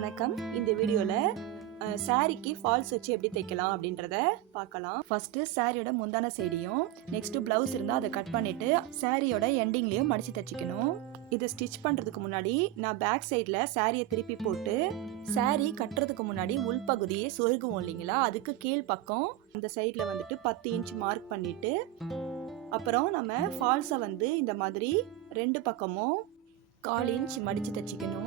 வணக்கம். இந்த வீடியோவில் சாரீக்கு ஃபால்ஸ் வச்சு எப்படி தைக்கலாம் அப்படின்றத பார்க்கலாம். ஃபஸ்ட்டு சாரியோட முந்தான சைடையும் நெக்ஸ்ட்டு ப்ளவுஸ் இருந்தால் அதை கட் பண்ணிவிட்டு சாரியோட எண்டிங்லேயும் மடித்து தைச்சிக்கணும். இதை ஸ்டிச் பண்ணுறதுக்கு முன்னாடி நான் பேக் சைடில் சாரியை திருப்பி போட்டு சாரீ கட்டுறதுக்கு முன்னாடி உள்பகுதியை சொருகுவோம் இல்லைங்களா, அதுக்கு கீழ் பக்கம் அந்த சைடில் வந்துட்டு 10 இன்ச் மார்க் பண்ணிவிட்டு அப்புறம் நம்ம ஃபால்ஸை இந்த மாதிரி 2 பக்கமும் 1/4 இன்ச் மடித்து தைச்சிக்கணும்.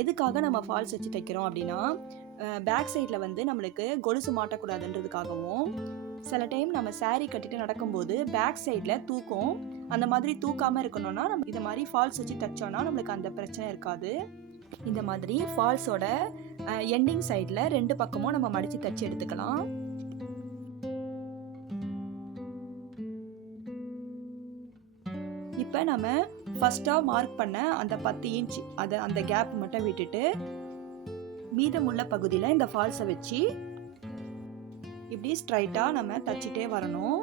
எதுக்காக நம்ம ஃபால்ஸ் வச்சு தைக்கிறோம் அப்படின்னா, பேக் சைடில் நம்மளுக்கு கொலுசு மாட்டக்கூடாதுன்றதுக்காகவும், சில டைம் நம்ம சாரீ கட்டிட்டு நடக்கும்போது பேக் சைடில் தூக்கும். அந்த மாதிரி தூக்காமல் இருக்கணும்னா நம்ம இந்த மாதிரி ஃபால்ஸ் வச்சு தைச்சோன்னா நம்மளுக்கு அந்த பிரச்சனை இருக்காது. இந்த மாதிரி ஃபால்ஸோட எண்டிங் சைடில் 2 பக்கமும் நம்ம மடித்து தைச்சி எடுத்துக்கலாம். இப்போ நம்ம ஃபஸ்ட்டாக மார்க் பண்ண அந்த 10 இன்ச் அந்த கேப் மட்டும் விட்டுட்டு மீதமுள்ள பகுதியில் இந்த ஃபால்ஸை வச்சு இப்படி ஸ்ட்ரைட்டாக நம்ம தச்சிட்டே வரணும்.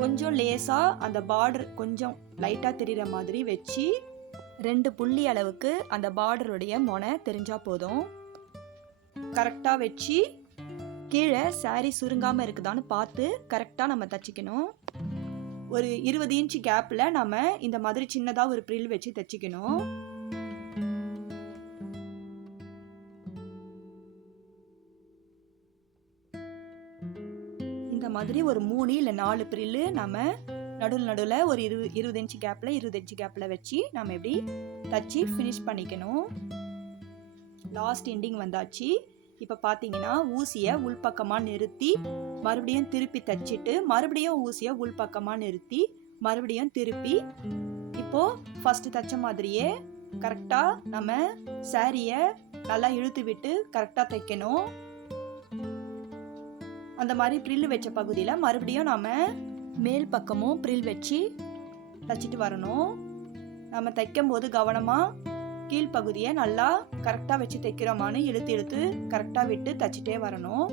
கொஞ்சம் லேசாக அந்த பார்டர் கொஞ்சம் லைட்டாக தெரிகிற மாதிரி வச்சு 2 புள்ளி அளவுக்கு அந்த பார்டருடைய முனை தெரிஞ்சால் போதும். கரெக்டாக வச்சு கீழே சாரீ சுருங்காமல் இருக்குதான்னு பார்த்து கரெக்டாக நம்ம தச்சிக்கணும். ஒரு 20 இன்ச் கேப்பில் நம்ம இந்த மாதிரி சின்னதாக ஒரு ப்ரில் வச்சு தைச்சிக்கணும். இந்த மாதிரி ஒரு 3 இல்லை 4 ப்ரில்லு நம்ம நடுவில் ஒரு 20 இன்ச் கேப்பில் 20 இன்ச் கேப்பில் வச்சு நம்ம எப்படி தச்சு ஃபினிஷ் பண்ணிக்கணும். லாஸ்ட் எண்டிங் வந்தாச்சு. இப்போ பார்த்தீங்கன்னா ஊசியை உள்பக்கமாக நிறுத்தி மறுபடியும் திருப்பி தைச்சிட்டு மறுபடியும் ஊசியை உள்பக்கமாக நிறுத்தி மறுபடியும் திருப்பி இப்போது ஃபஸ்ட்டு தைச்ச மாதிரியே கரெக்டாக நம்ம சாரியை நல்லா இழுத்து விட்டு கரெக்டாக தைக்கணும். அந்த மாதிரி ப்ரில் வச்ச பகுதியில் மறுபடியும் நம்ம மேல் பக்கமும் ப்ரில் வச்சு தைச்சிட்டு வரணும். நம்ம தைக்கும் போது கவனமாக கீழ்ப்பகுதியை நல்லா கரெக்டாக வச்சு தைக்கிறோமான்னு இழுத்து கரெக்டாக விட்டு தைச்சிட்டே வரணும்.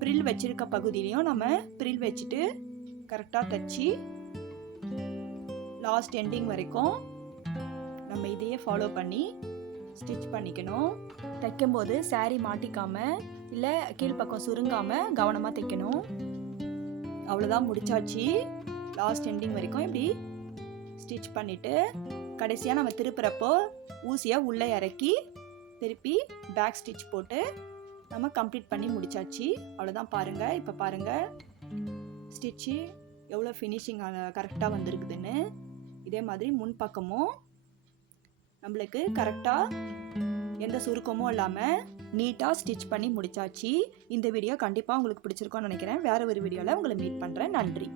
ப்ரில் வச்சிருக்க பகுதியிலையும் நம்ம ப்ரில் வச்சுட்டு கரெக்டாக தைச்சி லாஸ்ட் எண்டிங் வரைக்கும் நம்ம இதையே ஃபாலோ பண்ணி ஸ்டிச் பண்ணிக்கணும். தைக்கும்போது சாரீ மாட்டிக்காமல் இல்லை கீழ்ப்பக்கம் சுருங்காமல் கவனமாக தைக்கணும். அவ்வளோதான், முடிச்சாச்சு. லாஸ்ட் எண்டிங் வரைக்கும் இப்படி ஸ்டிச் பண்ணிவிட்டு கடைசியாக நம்ம திருப்புறப்போ ஊசியை உள்ளே இறக்கி திருப்பி பேக் ஸ்டிச் போட்டு நம்ம கம்ப்ளீட் பண்ணி முடிச்சாச்சு. அவ்வளோதான், பாருங்கள். இப்போ பாருங்கள் ஸ்டிச்சு எவ்வளோ ஃபினிஷிங் கரெக்டாக வந்திருக்குதுன்னு. இதே மாதிரி முன்பக்கமும் நம்மளுக்கு கரெக்டாக எந்த சுருக்கமும் இல்லாமல் நீட்டாக ஸ்டிச் பண்ணி முடிச்சாச்சு. இந்த வீடியோ கண்டிப்பாக உங்களுக்கு பிடிச்சிருக்கோன்னு நினைக்கிறேன். வேறு ஒரு வீடியோவில் உங்களை மீட் பண்ணுறேன். நன்றி.